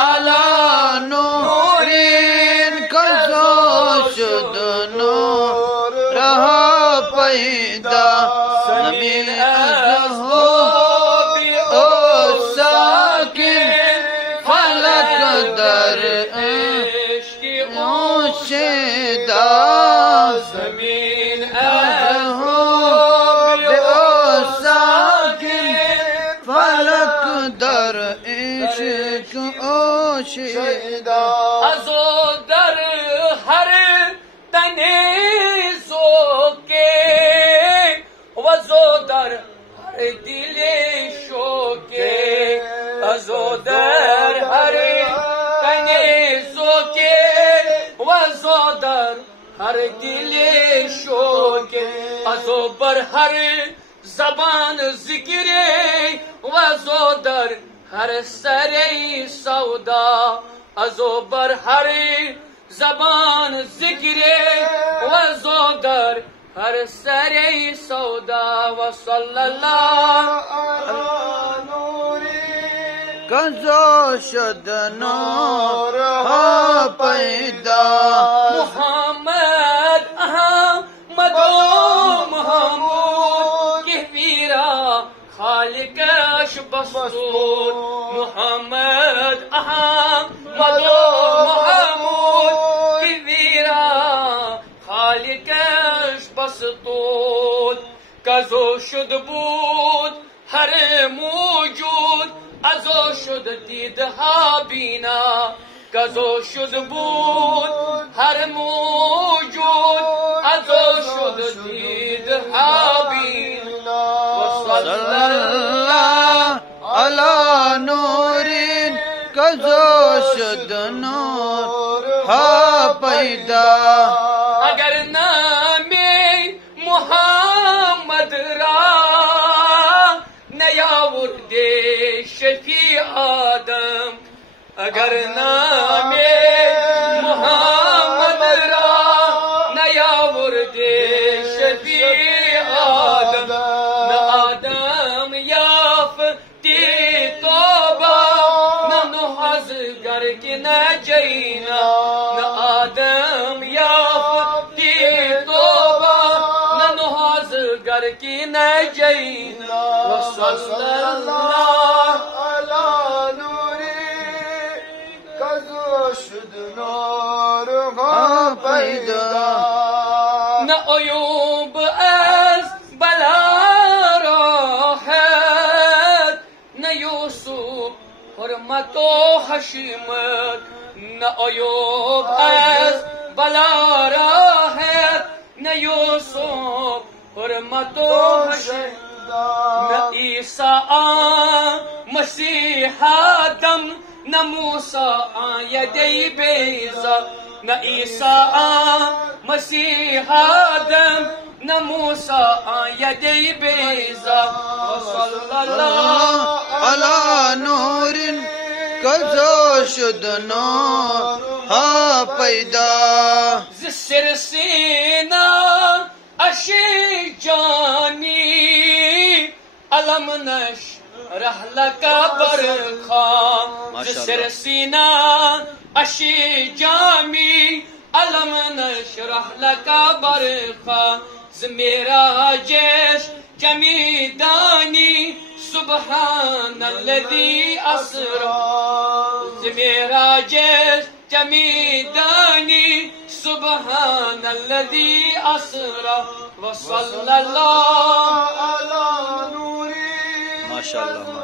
अला नूरीन कज़ोशुद नूर रहा पैदा ज़मीन हो ओ साकिन फलक दर इश्क़ ओशिदा ज़मीन हो ओ साकिन फलक दर इश्क़ ओशिदा अज़ो दर हर तने ज़ोके वज़ो दर हर दिले शोके अज़ो दर हर तने ज़ोके वज़ो दर हर दिले शोके अज़ो बर हर ज़बान ज़िक्रे वज़ो दर हर सरे सौदा अज़ो बर हर ज़बान ज़िक्रे वज़ो दर हर सरे सौदा वसल्लल्लाहु अला नूरीन कज़ोशुद नूर हा पैदा मुहम्मद अहमद महमूद के वीरा खालिकश बसूर मुहम्मद अहमद महमूद के वीरा खालिकश बसूर कज़ो शुद बूद हर मौजूद अज़ो शुद दीद हाबीना कज़ो शुद बूद हर मौजूद अज़ो शुद दीद हाबीना अला नूरीन कज़ोशुद नूर हा पैदा अगर नामे मुहम्मद रा नया उर्दे शफी आदम अगर नामे मुहम्मद रा नया उर्दे शफी आदम न आदम याफ़ती तौबा न नुहज़ गर के न जईना न आदम याफ़ती तौबा न नुहज़ गर के न जईना वसल्लल्लाहु अला नूरीन कज़ोशुद नूर हा पैदा न अयूब अज़ बला राहत न यूसुफ हुर्मतो हशीमत न अयूब अज़ बला राहत न यूसुफ हुर्मतो हशीमत न ईसा मसीहा दम न मूसा यदै बेज़ा न ईसा मसीहा दम न मूसा यदै बेज़ा वसल्लल्लाहु अला नूरीन कज़ोशुद नूर हा पैदा ज़िस्र सीना अशी जानी अलम नश रहला का बरखा ज़िस्र सीना अशी जामी अलम नश रहला का बरखा ज़मेरा जेश जमीदानी सुब्हानल्लज़ी अस्रा ज़मेरा जेश जमीदानी सुब्हानल्लज़ी अस्रा वसल्लल्लाहु अला नूरीन माशाअल्लाह।